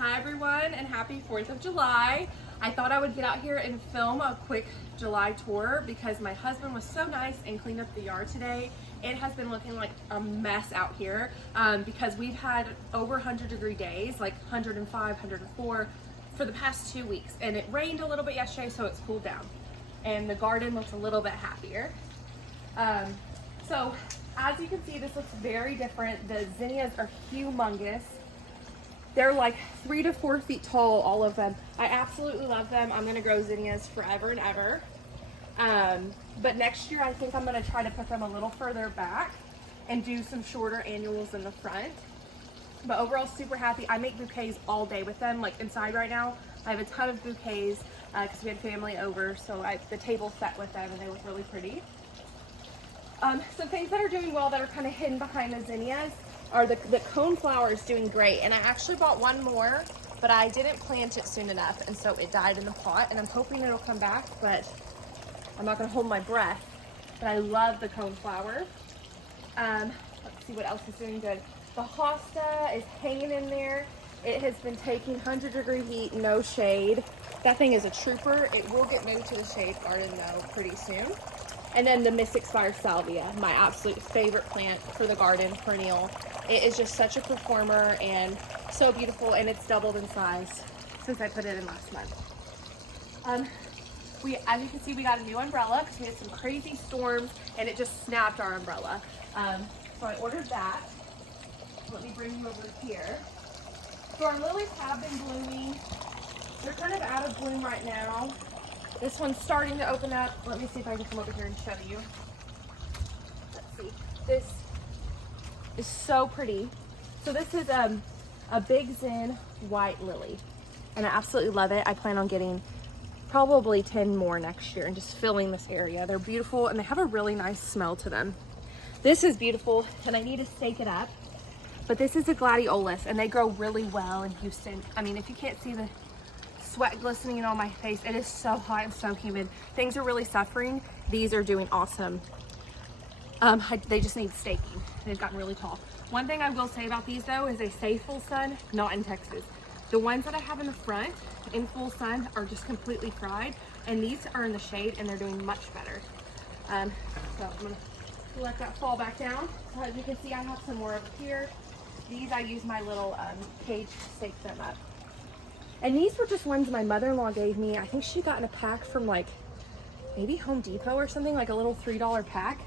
Hi everyone and happy 4th of July. I thought I would get out here and film a quick July tour because my husband was so nice and cleaned up the yard today. It has been looking like a mess out here because we've had over 100-degree days, like 105, 104 for the past 2 weeks. And it rained a little bit yesterday, so it's cooled down. And the garden looks a little bit happier. So as you can see, this looks very different. The zinnias are humongous. They're like 3 to 4 feet tall, all of them. I absolutely love them. I'm gonna grow zinnias forever and ever. But next year, I think I'm gonna try to put them a little further back and do some shorter annuals in the front. But overall, super happy. I make bouquets all day with them. Like inside right now, I have a ton of bouquets because we had family over, so the table set with them and they look really pretty. Some things that are doing well that are kind of hidden behind the zinnias are the coneflower is doing great. And I actually bought one more, but I didn't plant it soon enough, and so it died in the pot, and I'm hoping it'll come back, but I'm not gonna hold my breath. But I love the coneflower. Let's see what else is doing good. The hosta is hanging in there. It has been taking 100-degree heat, no shade. That thing is a trooper. It will get moved to the shade garden though pretty soon. And then the Mystic Spire Salvia, my absolute favorite plant for the garden, perennial. It is just such a performer and so beautiful, and it's doubled in size since I put it in last month. As you can see, we got a new umbrella because we had some crazy storms and it just snapped our umbrella. So I ordered that. Let me bring you over here. So our lilies have been blooming. They're kind of out of bloom right now. This one's starting to open up. Let me see if I can come over here and show you. Let's see. This is so pretty. So this is a big Zen white lily, and I absolutely love it. I plan on getting probably 10 more next year and just filling this area. They're beautiful and they have a really nice smell to them. This is beautiful, and I need to stake it up. But this is a gladiolus, and they grow really well in Houston. I mean, if you can't see the sweat glistening on my face, it is so hot and so humid. Things are really suffering. These are doing awesome. They just need staking. They've gotten really tall. One thing I will say about these though is they say full sun, not in Texas. The ones that I have in the front in full sun are just completely fried, and these are in the shade and they're doing much better. So I'm gonna let that fall back down. So as you can see, I have some more over here. These I use my little cage to stake them up. And these were just ones my mother-in-law gave me. I think she got in a pack from like maybe Home Depot or something, like a little $3 pack.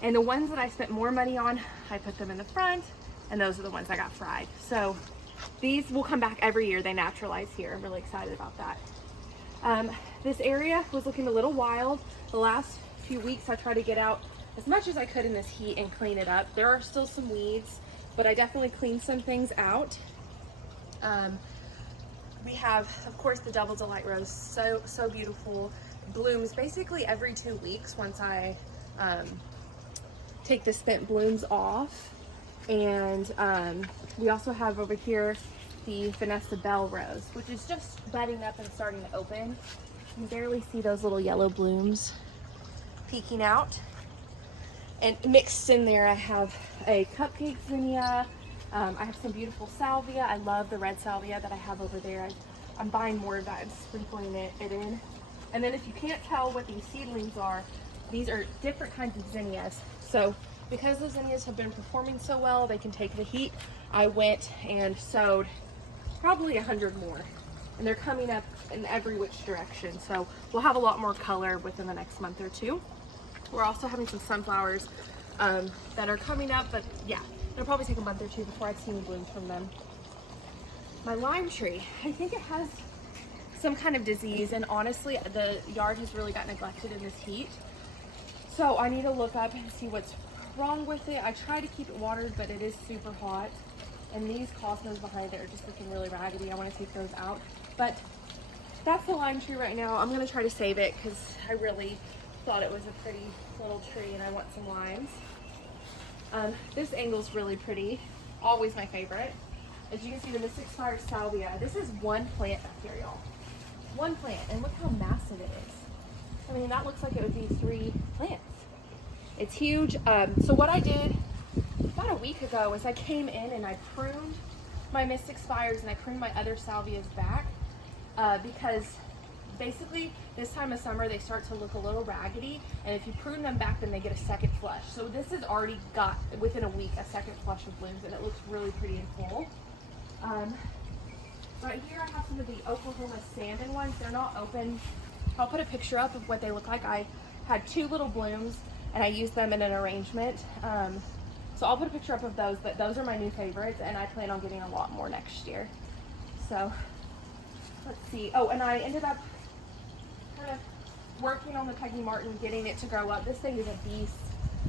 And the ones that I spent more money on, I put them in the front, and those are the ones I got fried. So these will come back every year. They naturalize here. I'm really excited about that. This area was looking a little wild. The last few weeks I tried to get out as much as I could in this heat and clean it up. There are still some weeds, but I definitely cleaned some things out. We have, of course, the Double Delight Rose, so beautiful. Blooms basically every 2 weeks once I take the spent blooms off. And we also have over here the Vanessa Bell Rose, which is just budding up and starting to open. You can barely see those little yellow blooms peeking out. And mixed in there, I have a cupcake zinnia. I have some beautiful salvia. I love the red salvia that I have over there. I'm buying more of that and sprinkling it in. And then if you can't tell what these seedlings are, these are different kinds of zinnias. So because the zinnias have been performing so well, they can take the heat, I went and sowed probably 100 more. And they're coming up in every which direction. So we'll have a lot more color within the next month or two. We're also having some sunflowers that are coming up, but yeah, it'll probably take a month or two before I see any blooms from them. My lime tree, I think it has some kind of disease, and honestly, the yard has really got neglected in this heat. So I need to look up and see what's wrong with it. I try to keep it watered, but it is super hot. And these cosmos behind it are just looking really raggedy. I want to take those out. But that's the lime tree right now. I'm going to try to save it because I really thought it was a pretty little tree and I want some limes. This angle's really pretty. Always my favorite. As you can see, the Mystic Spire Salvia. This is one plant back here, y'all. One plant, and look how massive it is. I mean, that looks like it would be 3 plants. It's huge. So what I did about a week ago is I came in and I pruned my mist expires and I prune my other salvias back because basically this time of summer they start to look a little raggedy, and if you prune them back then they get a second flush. So this has already got, within a week, a second flush of blooms, and it looks really pretty and full. Right here I have some of the Oklahoma salmon ones. They're not open. I'll put a picture up of what they look like. I had 2 little blooms and I used them in an arrangement. So I'll put a picture up of those, but those are my new favorites, and I plan on getting a lot more next year. So let's see. Oh, and I ended up kind of working on the Peggy Martin, getting it to grow up. This thing is a beast.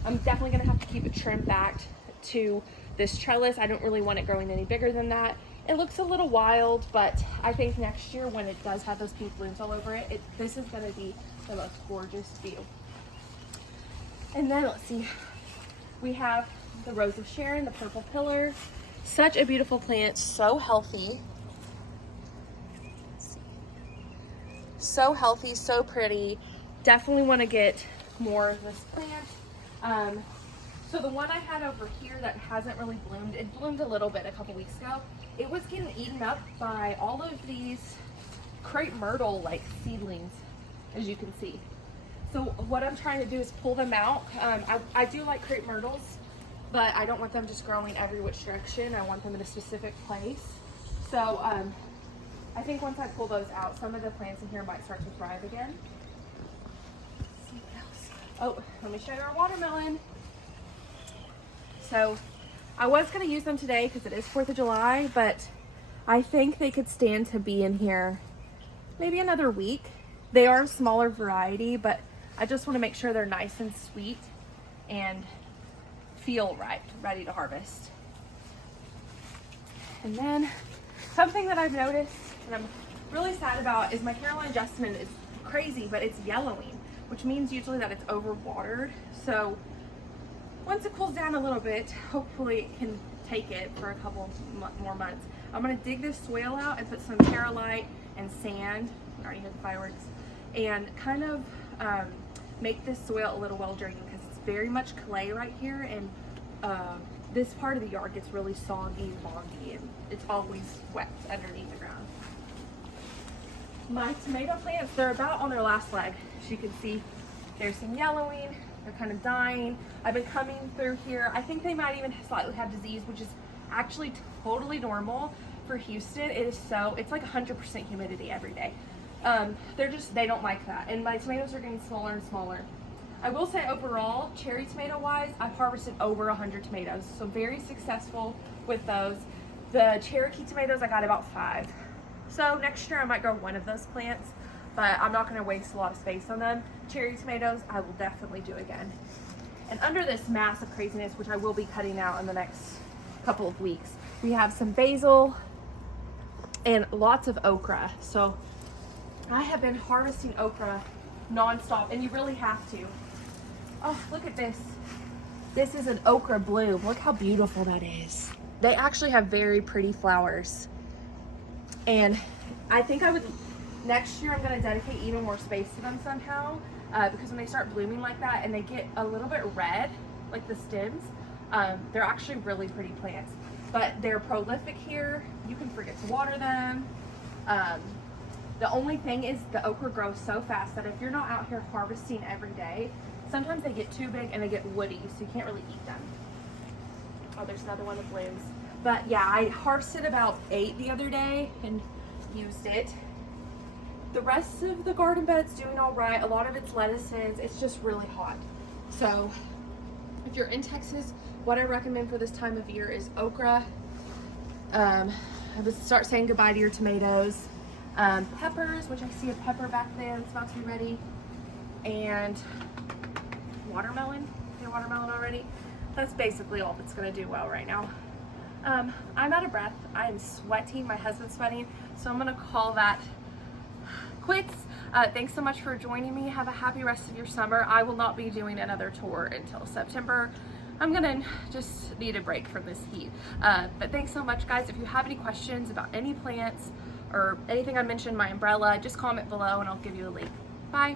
I'm definitely gonna have to keep it trimmed back to this trellis. I don't really want it growing any bigger than that. It looks a little wild, but I think next year when it does have those pink blooms all over it, this is gonna be the most gorgeous view. And then let's see, we have the Rose of Sharon, the purple pillar. Such a beautiful plant, so healthy. So healthy, so pretty. Definitely want to get more of this plant. So the one I had over here that hasn't really bloomed, it bloomed a little bit a couple weeks ago. It was getting eaten up by all of these crepe myrtle like seedlings, as you can see. So what I'm trying to do is pull them out. I do like crepe myrtles, but I don't want them just growing every which direction. I want them in a specific place. So I think once I pull those out, some of the plants in here might start to thrive again. Let's see what else. Oh, let me show you our watermelon. So I was going to use them today because it is 4th of July, but I think they could stand to be in here maybe another week. They are a smaller variety, but I just want to make sure they're nice and sweet and feel right, ready to harvest. And then something that I've noticed and I'm really sad about is my Caroline Jasmine is crazy, but it's yellowing, which means usually that it's overwatered. So once it cools down a little bit, hopefully it can take it for a couple more months. I'm gonna dig this soil out and put some perlite and sand, I already had the fireworks, and kind of make this soil a little well draining because it's very much clay right here, and this part of the yard gets really soggy and boggy, and it's always wet underneath the ground. My tomato plants, they're about on their last leg. As you can see, there's some yellowing, they're kind of dying. I've been coming through here. I think they might even slightly have disease, which is actually totally normal for Houston. It's like 100% humidity every day. They don't like that. And my tomatoes are getting smaller and smaller. I will say overall, cherry tomato wise, I've harvested over 100 tomatoes. So very successful with those. The Cherokee tomatoes, I got about 5. So next year I might grow one of those plants, but I'm not gonna waste a lot of space on them. Cherry tomatoes, I will definitely do again. And under this mass of craziness, which I will be cutting out in the next couple of weeks, we have some basil and lots of okra. So I have been harvesting okra nonstop, and you really have to. Oh, look at this. This is an okra bloom. Look how beautiful that is. They actually have very pretty flowers. And I think next year I'm gonna dedicate even more space to them somehow, because when they start blooming like that and they get a little bit red, like the stems, they're actually really pretty plants. But they're prolific here. You can forget to water them. The only thing is the okra grows so fast that if you're not out here harvesting every day, sometimes they get too big and they get woody, so you can't really eat them. Oh, there's another one of blooms. But yeah, I harvested about 8 the other day and used it. The rest of the garden bed's doing all right. A lot of it's lettuces. It's just really hot. So if you're in Texas, what I recommend for this time of year is okra. I would start saying goodbye to your tomatoes. Peppers, which I see a pepper back there that's about to be ready, and watermelon. Okay, watermelon already. That's basically all that's gonna do well right now. I'm out of breath. I am sweating. My husband's sweating, so I'm gonna call that quits. Thanks so much for joining me. Have a happy rest of your summer. I will not be doing another tour until September. I'm gonna just need a break from this heat. But thanks so much, guys. If you have any questions about any plants or anything I mentioned, my umbrella, just comment below and I'll give you a link. Bye.